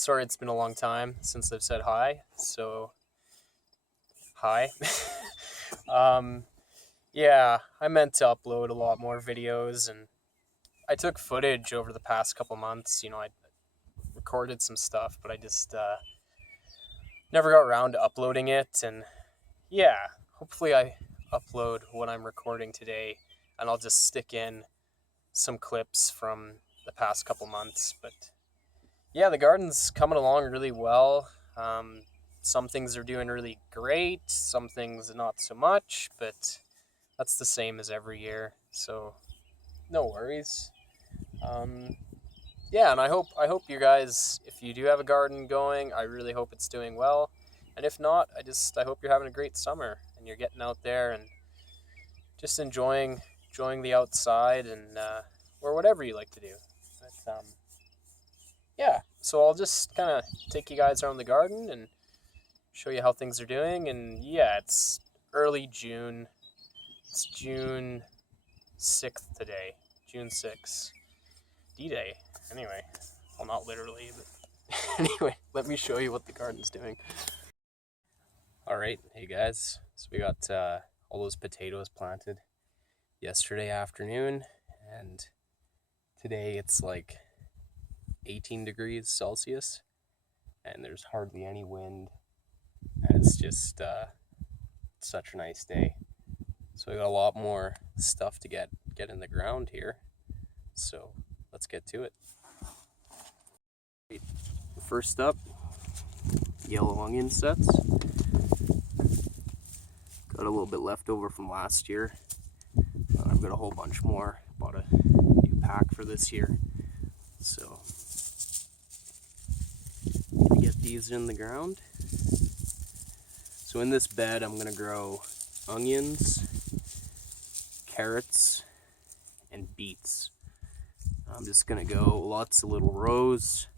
sorry it's been a long time since I've said hi, so hi. um, yeah, I meant to upload a lot more videos, and I took footage over the past couple months. I recorded some stuff, but I just never got around to uploading it, and yeah, hopefully I upload what I'm recording today, and I'll just stick in some clips from the past couple months, but yeah, the garden's coming along really well. Some things are doing really great, some things not so much, but that's the same as every year, so no worries. Um, yeah, and I hope you guys, if you do have a garden going, I really hope it's doing well. And if not, I hope you're having a great summer and you're getting out there and just enjoying the outside and or whatever you like to do. But yeah, so I'll just kind of take you guys around the garden and show you how things are doing. And yeah, it's early June. It's June 6th today. June 6th. D-Day. Anyway, well, not literally, but anyway, let me show you what the garden's doing. All right, hey guys. So we got all those potatoes planted yesterday afternoon, and today it's like 18 degrees Celsius, and there's hardly any wind, and it's just such a nice day. So we got a lot more stuff to get in the ground here. So let's get to it. First up, yellow onion sets. Got a little bit left over from last year. I've got a whole bunch more. Bought a new pack for this year. So gonna get these in the ground. So in this bed I'm gonna grow onions, carrots, and beets. I'm just gonna go lots of little rows.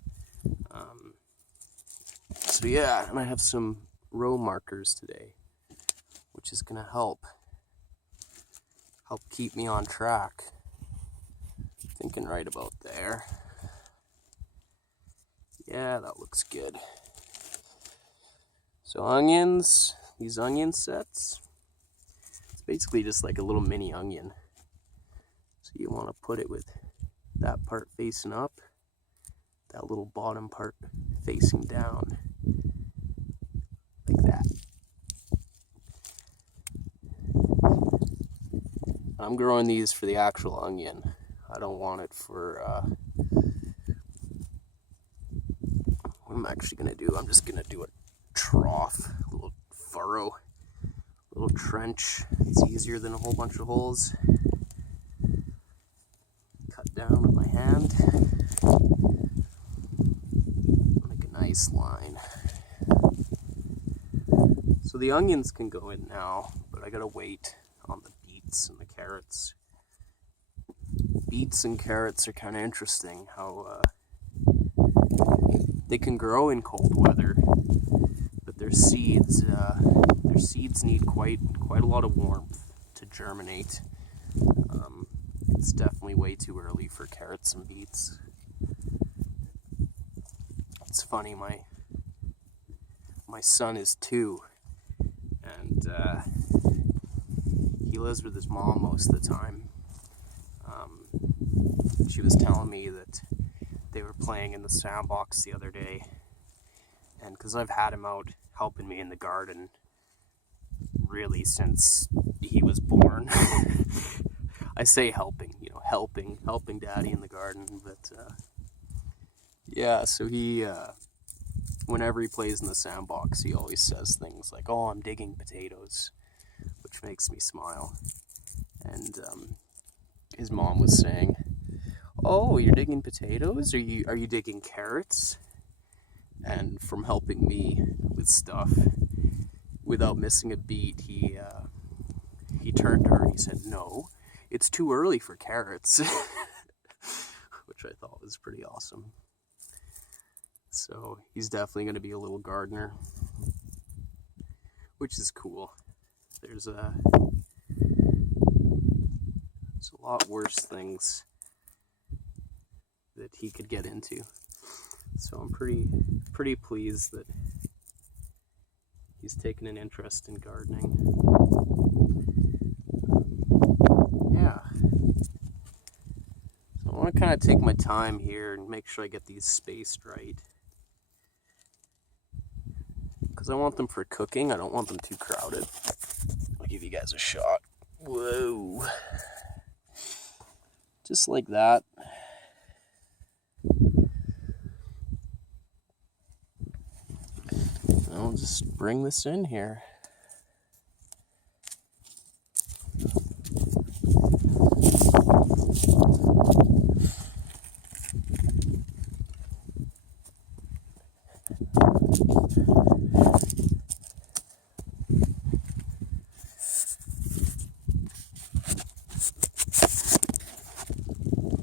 So yeah, and I have some row markers today, which is gonna help keep me on track. Thinking right about there. Yeah, that looks good. So onions, these onion sets, it's basically just like a little mini onion. So you want to put it with that part facing up, that little bottom part facing down, like that. I'm growing these for the actual onion. I don't want it for, what I'm actually gonna do, I'm just gonna do a trough, a little furrow, a little trench. It's easier than a whole bunch of holes. Cut down with my hand. Make a nice line. So the onions can go in now, but I gotta wait on the beets and the carrots. Beets and carrots are kind of interesting, how they can grow in cold weather, but their seeds need quite a lot of warmth to germinate. It's definitely way too early for carrots and beets. It's funny, my son is 2, and he lives with his mom most of the time. She was telling me that they were playing in the sandbox the other day, and because I've had him out helping me in the garden really since he was born. I say helping, helping daddy in the garden, but yeah, so he whenever he plays in the sandbox, he always says things like, "Oh, I'm digging potatoes," which makes me smile. And his mom was saying, "Oh, you're digging potatoes? Are you digging carrots?" And from helping me with stuff, without missing a beat, he turned to her and he said, "No, it's too early for carrots," which I thought was pretty awesome. So he's definitely going to be a little gardener, which is cool. There's a lot worse things that he could get into. So I'm pretty pleased that he's taken an interest in gardening. Yeah. So I want to kind of take my time here and make sure I get these spaced right. Because I want them for cooking. I don't want them too crowded. I'll give you guys a shot. Whoa. Just like that. I'll just bring this in here.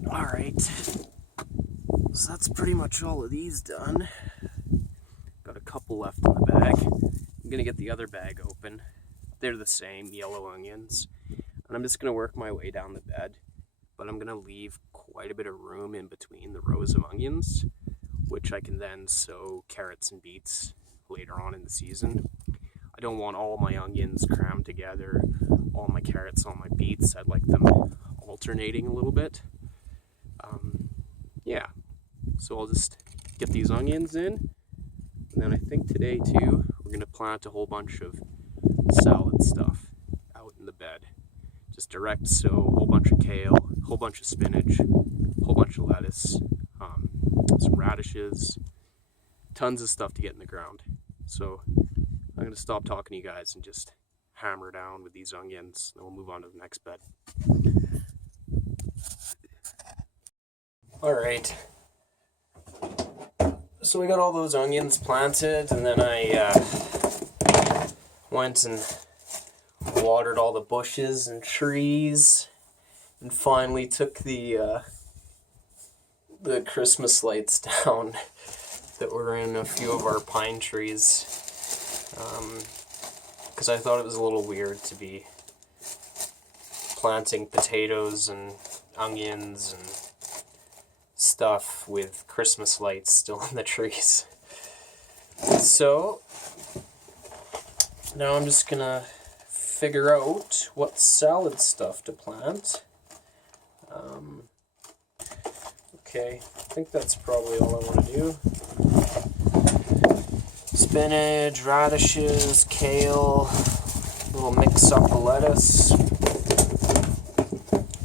Alright, so that's pretty much all of these done. Got a couple left in the bag. I'm gonna get the other bag open. They're the same, yellow onions. And I'm just gonna work my way down the bed, but I'm gonna leave quite a bit of room in between the rows of onions, which I can then sow carrots and beets later on in the season. I don't want all my onions crammed together, all my carrots, all my beets. I'd like them alternating a little bit. Yeah, so I'll just get these onions in, and then I think today too we're gonna plant a whole bunch of salad stuff out in the bed. Just direct sow, a whole bunch of kale, a whole bunch of spinach, a whole bunch of lettuce, some radishes, tons of stuff to get in the ground. So I'm gonna stop talking to you guys and just hammer down with these onions, then we'll move on to the next bed. Alright, so we got all those onions planted, and then I went and watered all the bushes and trees, and finally took the Christmas lights down that were in a few of our pine trees, because I thought it was a little weird to be planting potatoes and onions and stuff with Christmas lights still in the trees. So now I'm just gonna figure out what salad stuff to plant. Okay, I think that's probably all I want to do. Spinach, radishes, kale, a little mix up the lettuce.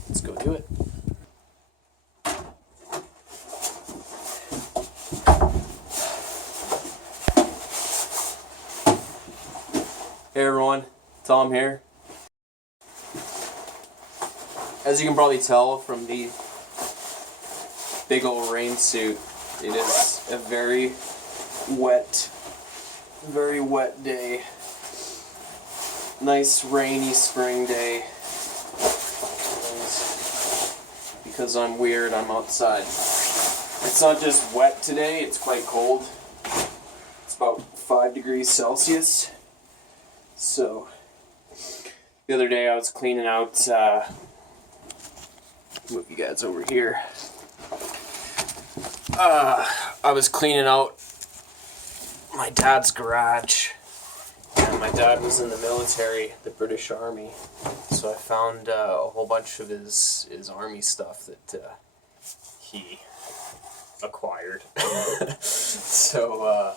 Let's go do it. Hey everyone, Tom here. As you can probably tell from the big old rain suit, it is a very wet day. Nice rainy spring day. And because I'm weird, I'm outside. It's not just wet today, it's quite cold. It's about 5 degrees Celsius. So, the other day I was cleaning out, move you guys over here. I was cleaning out my dad's garage, and my dad was in the military, the British Army, so I found a whole bunch of his army stuff that he acquired. So,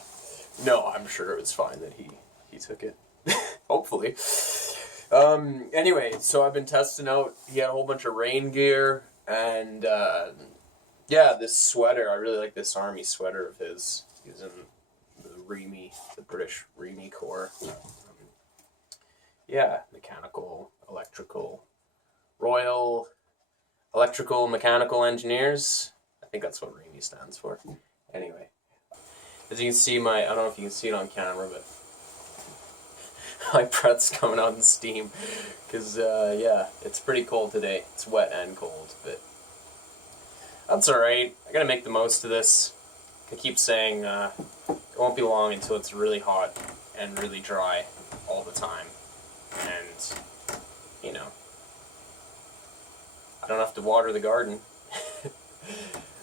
no, I'm sure it was fine that he took it. Hopefully. Anyway, so I've been testing out, he had a whole bunch of rain gear, and yeah, this sweater, I really like this army sweater of his. He's in the British Army Corps. Yeah, mechanical, electrical, Royal Electrical Mechanical Engineers. I think that's what REME stands for. Anyway, as you can see, I don't know if you can see it on camera, but my breath's coming out in steam, because, yeah, it's pretty cold today. It's wet and cold, but that's alright. I gotta make the most of this. I keep saying, it won't be long until it's really hot and really dry all the time. And, you know, I don't have to water the garden.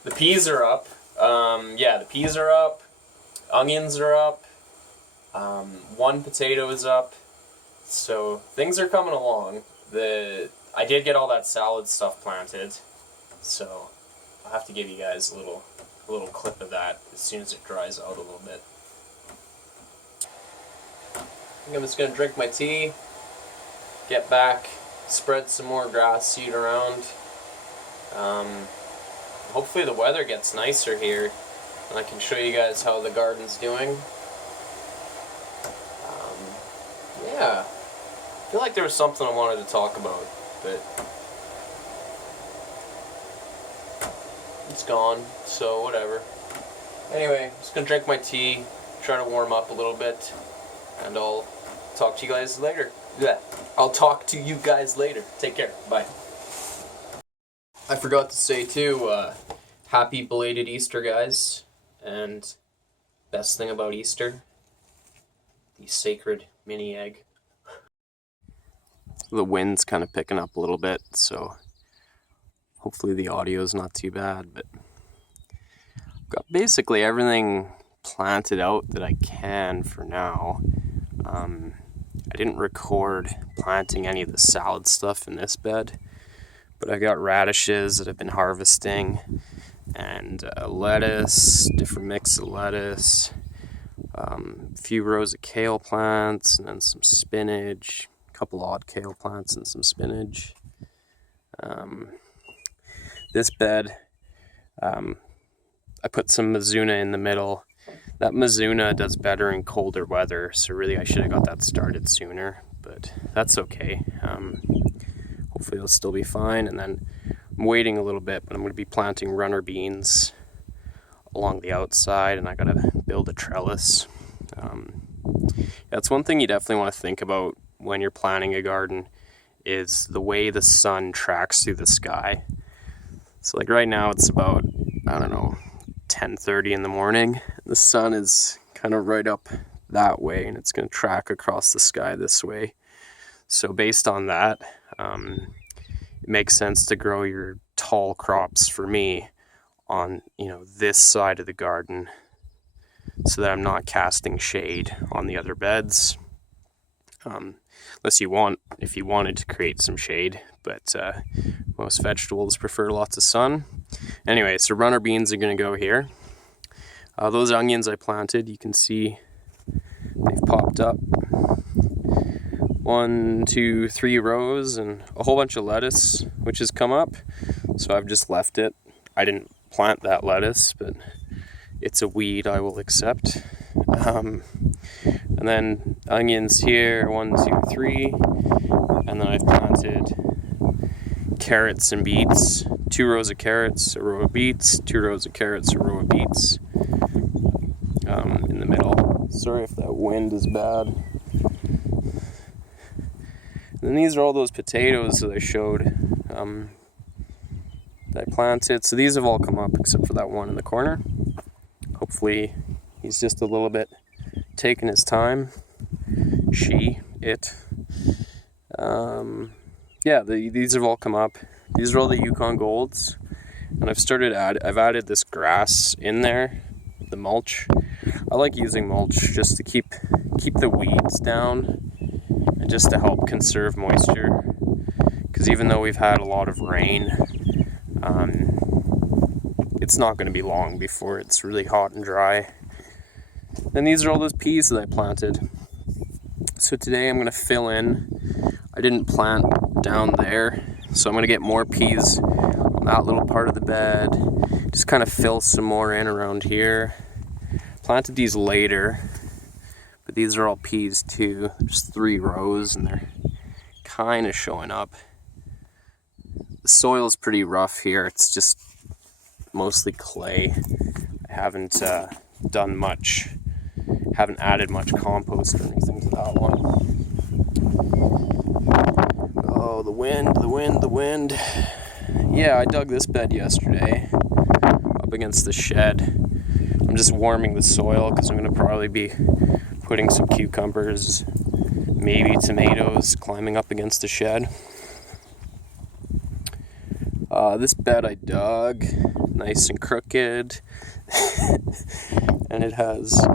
The peas are up. Yeah, the peas are up, onions are up, one potato is up, so things are coming along. I did get all that salad stuff planted, so I'll have to give you guys a little clip of that as soon as it dries out a little bit. I think I'm just going to drink my tea, get back, spread some more grass seed around. Hopefully the weather gets nicer here and I can show you guys how the garden's doing. Yeah, I feel like there was something I wanted to talk about, but it's gone, so whatever. Anyway, I'm just going to drink my tea, try to warm up a little bit, and I'll talk to you guys later. Yeah, I'll talk to you guys later. Take care. Bye. I forgot to say too, happy belated Easter, guys. And best thing about Easter, the sacred mini egg. The wind's kind of picking up a little bit, so hopefully the audio is not too bad. But I've got basically everything planted out that I can for now. I didn't record planting any of the salad stuff in this bed, but I've got radishes that I've been harvesting, and lettuce, different mix of lettuce, a few rows of kale plants, and then some spinach, a couple odd kale plants and some spinach. This bed, I put some Mizuna in the middle. That Mizuna does better in colder weather, so really I should have got that started sooner, but that's okay. Hopefully it'll still be fine, and then I'm waiting a little bit, but I'm going to be planting runner beans along the outside, and I got to build a trellis. That's one thing you definitely want to think about when you're planting a garden, is the way the sun tracks through the sky. So like right now it's about, I don't know, 10:30 in the morning. The sun is kind of right up that way, and it's going to track across the sky this way. So based on that, it makes sense to grow your tall crops for me on, this side of the garden, so that I'm not casting shade on the other beds. If you wanted to create some shade, but most vegetables prefer lots of sun. Anyway, so runner beans are going to go here. Those onions I planted, you can see they've popped up. 1, 2, 3 rows, and a whole bunch of lettuce which has come up, so I've just left it. I didn't plant that lettuce, but it's a weed I will accept. And then onions here, 1, 2, 3, and then I've planted carrots and beets. 2 rows of carrots, a row of beets, 2 rows of carrots, a row of beets in the middle. Sorry if that wind is bad. And then these are all those potatoes that I showed that I planted. So these have all come up except for that one in the corner. Hopefully he's just a little bit taking his time. It. These have all come up. These are all the Yukon Golds, and I've added this grass in there, the mulch. I like using mulch just to keep the weeds down and just to help conserve moisture, because even though we've had a lot of rain, it's not going to be long before it's really hot and dry. And these are all those peas that I planted. So today I'm going to fill in. I didn't plant down there, so I'm going to get more peas on that little part of the bed. Just kind of fill some more in around here. Planted these later, but these are all peas too. There's 3 rows and they're kind of showing up. The soil's pretty rough here. It's just mostly clay. I haven't done much. Haven't added much compost or anything to that one. Oh, the wind. Yeah, I dug this bed yesterday up against the shed. I'm just warming the soil because I'm going to probably be putting some cucumbers, maybe tomatoes, climbing up against the shed. This bed I dug, nice and crooked, and it has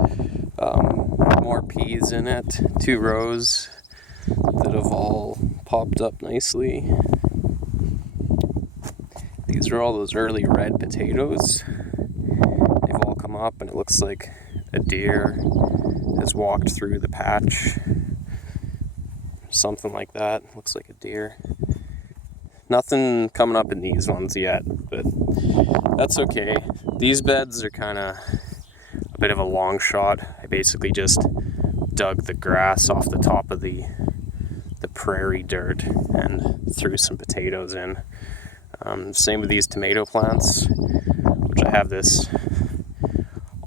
more peas in it, 2 rows that have all popped up nicely. These are all those early red potatoes. They've all come up and it looks like a deer has walked through the patch. Something like that, looks like a deer. Nothing coming up in these ones yet, but that's okay. These beds are kind of a bit of a long shot. I basically just dug the grass off the top of the prairie dirt and threw some potatoes in. Same with these tomato plants, which I have this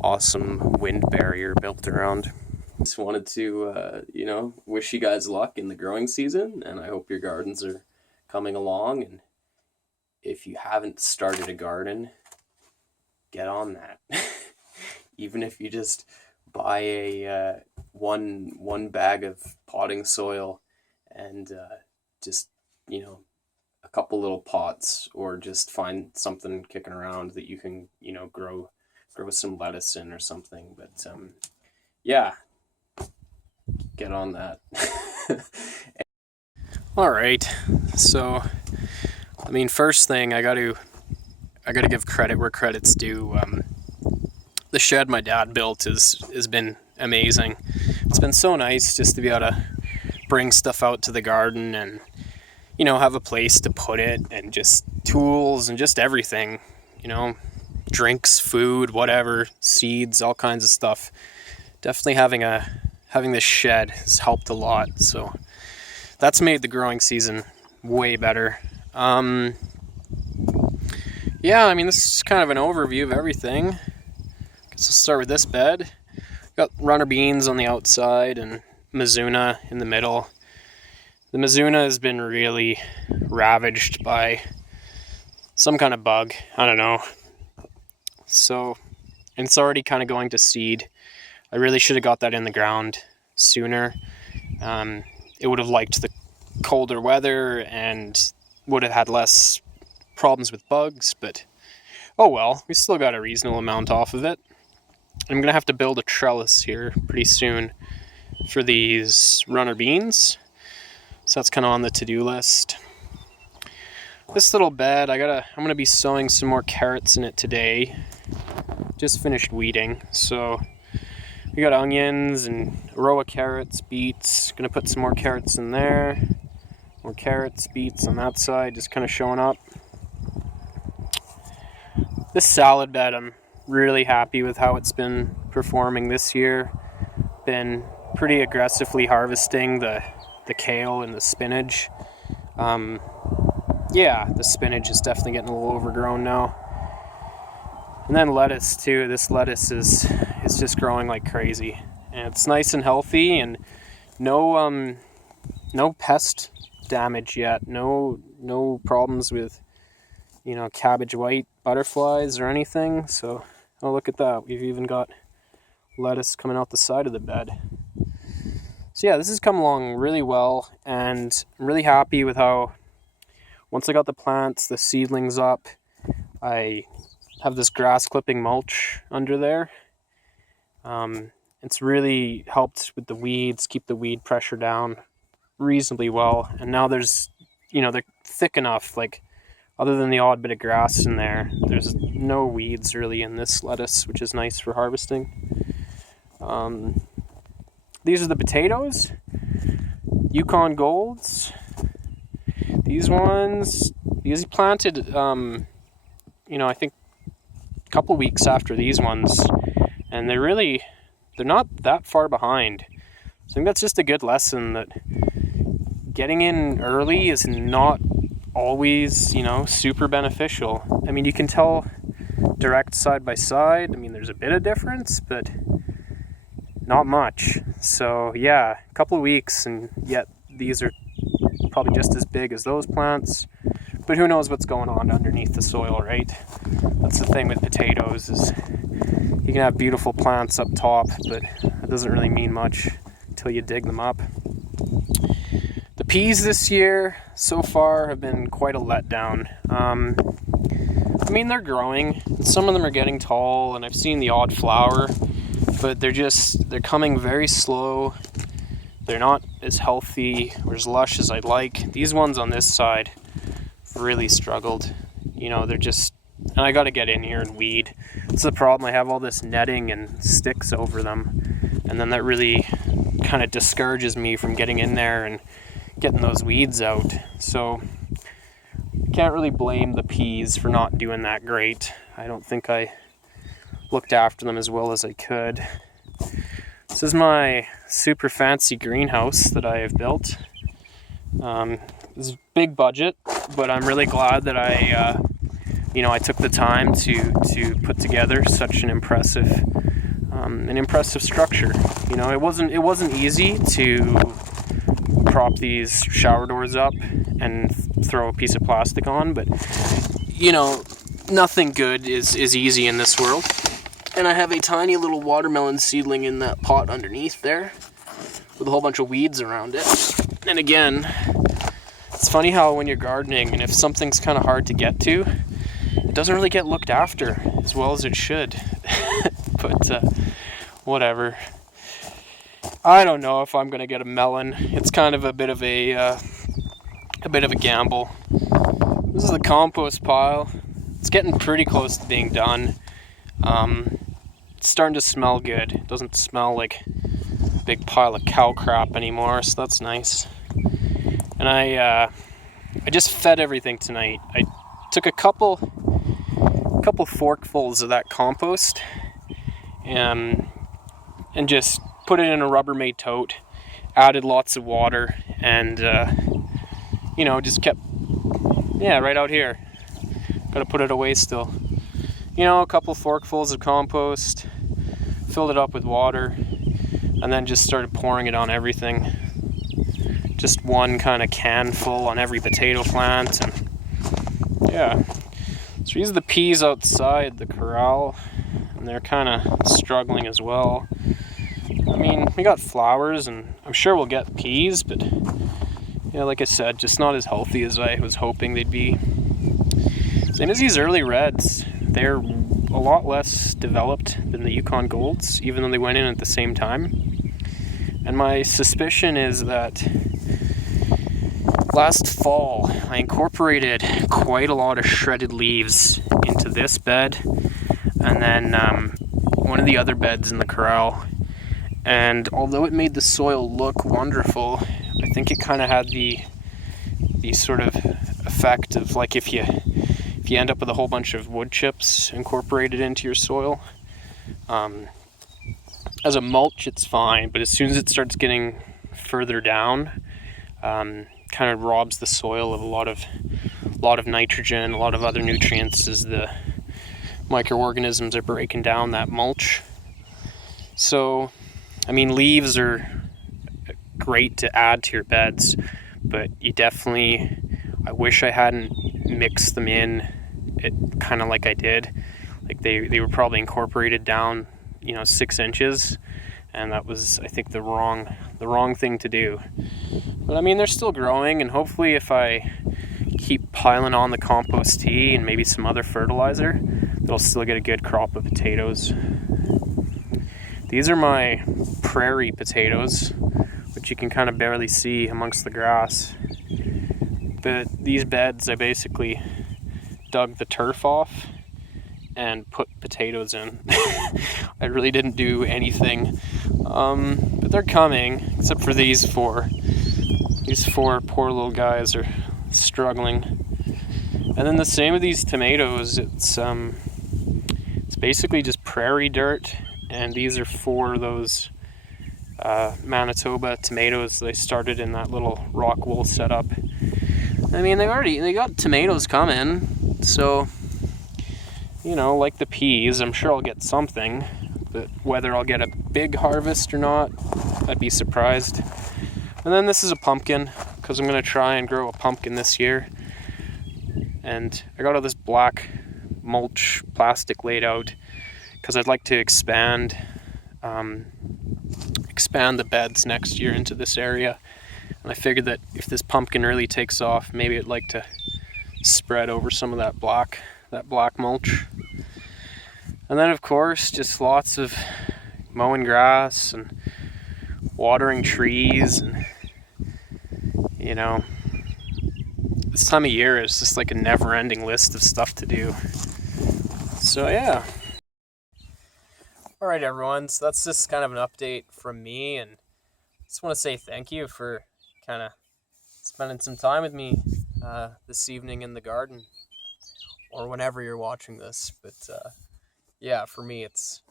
awesome wind barrier built around. Just wanted to, wish you guys luck in the growing season, and I hope your gardens are coming along. And if you haven't started a garden, get on that. Even if you just buy a one bag of potting soil and just a couple little pots, or just find something kicking around that you can grow some lettuce in or something. But yeah, get on that. All right, so first thing, I got to give credit where credit's due. The shed my dad built has been amazing. It's been so nice just to be able to bring stuff out to the garden and have a place to put it, and just tools and just everything, drinks, food, whatever, seeds, all kinds of stuff. Definitely having this shed has helped a lot. So that's made the growing season way better. Yeah, this is kind of an overview of everything. Guess I'll start with this bed. Got runner beans on the outside and Mizuna in the middle. The Mizuna has been really ravaged by some kind of bug. I don't know. So it's already kind of going to seed. I really should have got that in the ground sooner. It would have liked the colder weather and would have had less problems with bugs, but oh well, we still got a reasonable amount off of it. I'm going to have to build a trellis here pretty soon for these runner beans. So that's kind of on the to-do list. This little bed, I'm going to be sowing some more carrots in it today. Just finished weeding, so we got onions and a row of carrots, beets. Going to put some more carrots in there. More carrots, beets on that side, just kind of showing up. This salad bed, I'm really happy with how it's been performing this year. Been pretty aggressively harvesting the kale and the spinach. Yeah, the spinach is definitely getting a little overgrown now. And then lettuce too. This lettuce is just growing like crazy, and it's nice and healthy, and no pest damage yet. No problems with cabbage white butterflies or anything. So oh, look at that, we've even got lettuce coming out the side of the bed. So yeah, this has come along really well, and I'm really happy with how once I got the plants, the seedlings up, I have this grass clipping mulch under there. It's really helped with the weeds, keep the weed pressure down reasonably well. And now there's, they're thick enough, like other than the odd bit of grass in there, there's no weeds really in this lettuce, which is nice for harvesting. These are the potatoes, Yukon Golds. These planted, I think a couple weeks after these ones, and they're not that far behind. So I think that's just a good lesson that getting in early is not always, super beneficial. You can tell direct side by side. There's a bit of difference, but not much. So yeah, a couple of weeks, and yet these are probably just as big as those plants. But who knows what's going on underneath the soil, right? That's the thing with potatoes, is you can have beautiful plants up top, but it doesn't really mean much until you dig them up. The peas this year so far have been quite a letdown. I mean, they're growing. Some of them are getting tall, and I've seen the odd flower, but they're coming very slow. They're not as healthy or as lush as I'd like. These ones on this side really struggled. You know, they're just, and I got to get in here and weed. That's the problem. I have all this netting and sticks over them, and then that really kind of discourages me from getting in there and getting those weeds out. So can't really blame the peas for not doing that great. I don't think I looked after them as well as I could. This is my super fancy greenhouse that I have built. It's big budget, but I'm really glad that I took the time to put together such an impressive structure. You know, it wasn't easy to prop these shower doors up and throw a piece of plastic on, but you know, nothing good is easy in this world. And I have a tiny little watermelon seedling in that pot underneath there with a whole bunch of weeds around it. And again, it's funny how when you're gardening, and if something's kind of hard to get to, it doesn't really get looked after as well as it should. But whatever. I don't know if I'm gonna get a melon. It's kind of a bit of a gamble. This is the compost pile. It's getting pretty close to being done. It's starting to smell good. It doesn't smell like a big pile of cow crap anymore, so that's nice. And I just fed everything tonight. I took a couple forkfuls of that compost and just put it in a Rubbermaid tote, added lots of water, and just kept right out here. Gotta put it away still. You know, a couple forkfuls of compost, filled it up with water, and then just started pouring it on everything. Just one kind of can full on every potato plant, and yeah. So these are the peas outside the corral, and they're kind of struggling as well. I mean, we got flowers, and I'm sure we'll get peas, but like I said, just not as healthy as I was hoping they'd be. Same as these early reds. They're a lot less developed than the Yukon Golds, even though they went in at the same time. And my suspicion is that last fall I incorporated quite a lot of shredded leaves into this bed and then one of the other beds in the corral. And although it made the soil look wonderful, I think it kind of had the sort of effect of like if you end up with a whole bunch of wood chips incorporated into your soil. As a mulch, it's fine, but as soon as it starts getting further down, kind of robs the soil of a lot of nitrogen, a lot of other nutrients as the microorganisms are breaking down that mulch. So, I mean, leaves are great to add to your beds, but I wish I hadn't mixed them in it kind of like I did. Like they were probably incorporated down 6 inches, and that was, I think, the wrong thing to do. But I mean, they're still growing, and hopefully if I keep piling on the compost tea and maybe some other fertilizer, they'll still get a good crop of potatoes. These are my prairie potatoes, which you can kind of barely see amongst the grass. But these beds, I basically dug the turf off and put potatoes in. I really didn't do anything, but they're coming, except for these four. These four poor little guys are struggling. And then the same with these tomatoes. It's basically just prairie dirt, and these are 4 of those Manitoba tomatoes. They started in that little rock wool setup. I mean, they got tomatoes coming, so like the peas, I'm sure I'll get something, but whether I'll get a big harvest or not, I'd be surprised. And then this is a pumpkin, because I'm going to try and grow a pumpkin this year. And I got all this black mulch plastic laid out, because I'd like to expand the beds next year into this area. And I figured that if this pumpkin really takes off, maybe I'd like to spread over some of that black mulch. And then of course, just lots of mowing grass and watering trees, and you know, this time of year is just like a never-ending list of stuff to do. So yeah. Alright everyone, so that's just kind of an update from me, and I just want to say thank you for kind of spending some time with me this evening in the garden, or whenever you're watching this. But yeah, for me it's,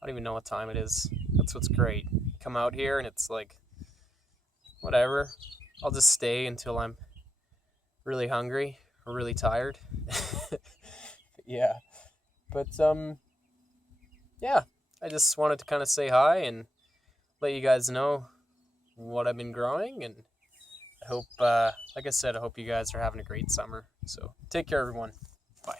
I don't even know what time it is. That's what's great. Come out here and it's like, whatever, I'll just stay until I'm really hungry or really tired. Yeah, but yeah, I just wanted to kind of say hi and let you guys know what I've been growing, and I hope, like I said, I hope you guys are having a great summer. So take care, everyone. Bye.